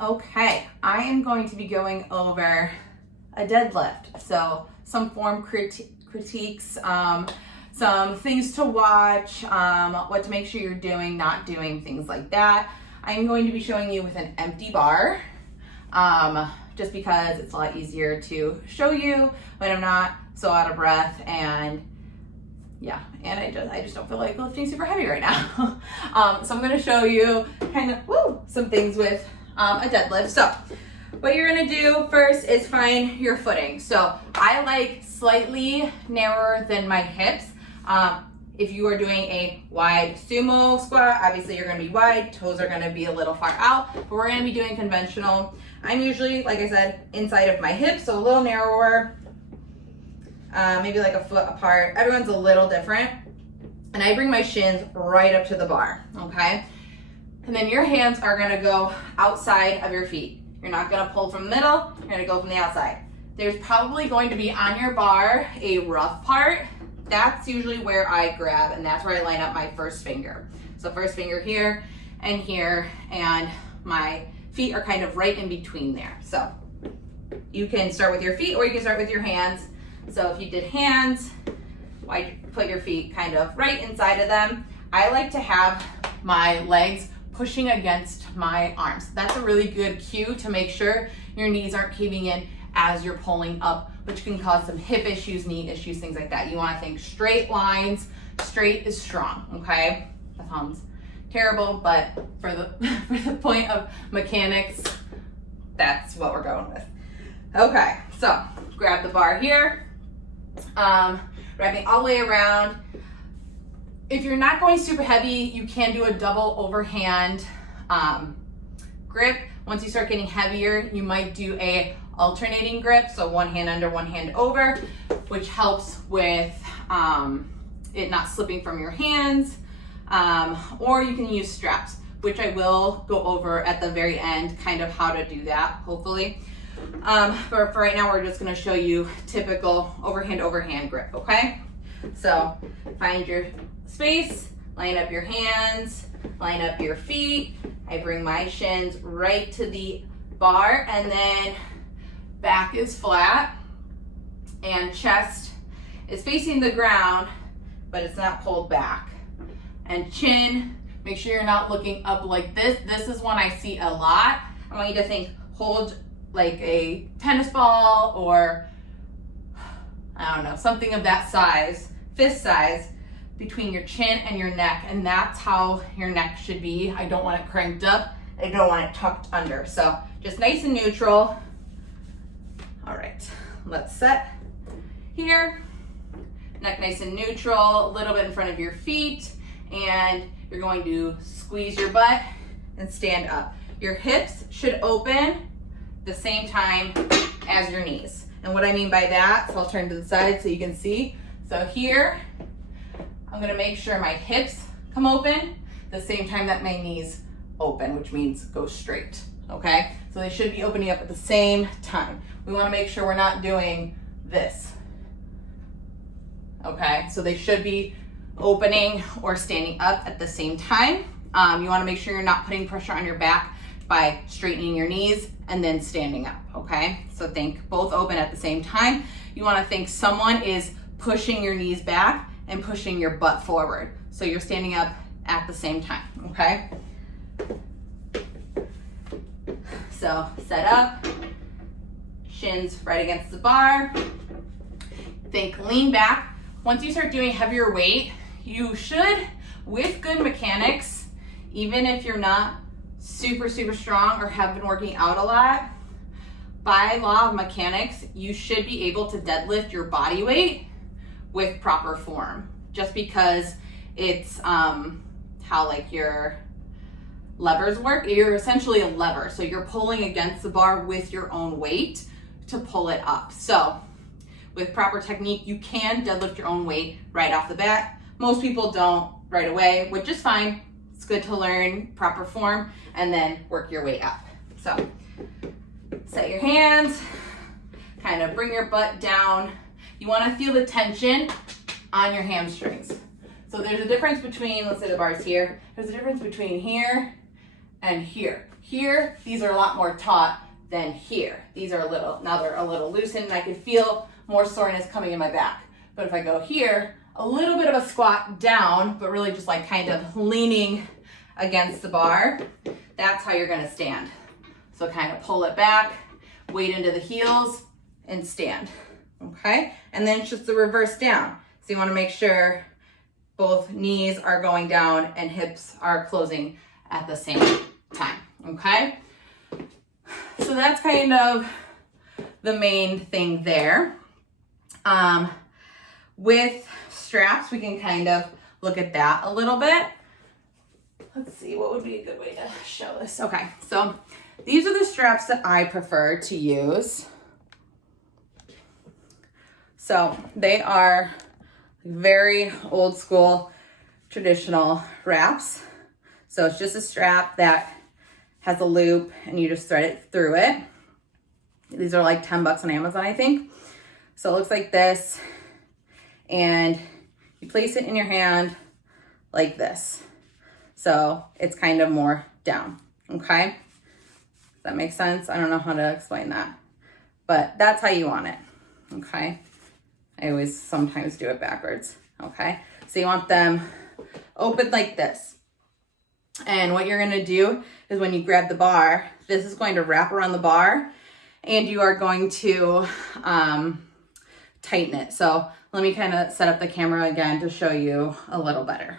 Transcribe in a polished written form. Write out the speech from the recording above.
Okay, I am going to be going over a deadlift. So some form critiques, some things to watch, what to make sure you're doing, not doing, things like that. I'm going to be showing you with an empty bar, just because it's a lot easier to show you when I'm not so out of breath, and yeah, and I just don't feel like lifting super heavy right now. So I'm gonna show you kind of some things with a deadlift. So what you're gonna do first is find your footing. So I like slightly narrower than my hips. If you are doing a wide sumo squat, obviously you're gonna be wide, toes are gonna be a little far out, but we're gonna be doing conventional. I'm usually, like I said, inside of my hips, so a little narrower, maybe like a foot apart. Everyone's a little different. And I bring my shins right up to the bar, okay? And then your hands are gonna go outside of your feet. You're not gonna pull from the middle, you're gonna go from the outside. There's probably going to be on your bar a rough part. That's usually where I grab, and that's where I line up my first finger. So first finger here, and my feet are kind of right in between there. So you can start with your feet or you can start with your hands. So if you did hands, put your feet kind of right inside of them. I like to have my legs pushing against my arms. That's a really good cue to make sure your knees aren't caving in as you're pulling up, which can cause some hip issues, knee issues, things like that. You want to think straight lines. Straight is strong, okay? That sounds terrible, but for the point of mechanics, that's what we're going with. Okay, so grab the bar here, wrapping all the way around. If you're not going super heavy, you can do a double overhand grip. Once you start getting heavier, you might do a alternating grip, so one hand under, one hand over, which helps with it not slipping from your hands. Or you can use straps, which I will go over at the very end, kind of how to do that, hopefully. But for right now, we're just gonna show you typical overhand grip, okay? So find your space, line up your hands, line up your feet. I bring my shins right to the bar, and then back is flat and chest is facing the ground, but it's not pulled back. And chin, make sure you're not looking up like this. This is one I see a lot. I want you to think, hold like a tennis ball or, I don't know, something of that size, fist size, between your chin and your neck. And that's how your neck should be. I don't want it cranked up. I don't want it tucked under. So just nice and neutral. All right, let's set here. Neck nice and neutral, a little bit in front of your feet. And you're going to squeeze your butt and stand up. Your hips should open the same time as your knees. And what I mean by that, so I'll turn to the side so you can see. So here, I'm gonna make sure my hips come open the same time that my knees open, which means go straight, okay? So they should be opening up at the same time. We wanna make sure we're not doing this, okay? So they should be opening or standing up at the same time. You wanna make sure you're not putting pressure on your back by straightening your knees and then standing up, okay? So think both open at the same time. You wanna think someone is pushing your knees back and pushing your butt forward. So you're standing up at the same time, okay? So set up, shins right against the bar. Think lean back. Once you start doing heavier weight, you should, with good mechanics, even if you're not super strong or have been working out a lot, by law of mechanics, you should be able to deadlift your body weight with proper form, just because it's how like your levers work. You're essentially a lever, so you're pulling against the bar with your own weight to pull it up. So with proper technique, you can deadlift your own weight right off the bat. Most people don't right away, which is fine. It's good to learn proper form and then work your way up. So set your hands, kind of bring your butt down. You want to feel the tension on your hamstrings. So there's a difference between, let's say the bar's here, there's a difference between here and here. here, these are a lot more taut than here. These are now they're a little loosened and I can feel more soreness coming in my back. But if I go here, a little bit of a squat down, but really just like kind of leaning against the bar, that's how you're gonna stand. So kind of pull it back, weight into the heels, and stand, okay? And then it's just the reverse down. So you wanna make sure both knees are going down and hips are closing at the same time, okay? So that's kind of the main thing there. With straps, we can kind of look at that a little bit. Let's see, what would be a good way to show this? Okay, so these are the straps that I prefer to use. So they are very old school, traditional wraps. So it's just a strap that has a loop and you just thread it through it. These are like 10 bucks on Amazon, I think. So it looks like this, and you place it in your hand like this. So it's kind of more down, okay? Does that make sense? I don't know how to explain that, but that's how you want it, okay? I always sometimes do it backwards, okay? So you want them open like this. And what you're gonna do is when you grab the bar, this is going to wrap around the bar and you are going to tighten it. So let me kind of set up the camera again to show you a little better.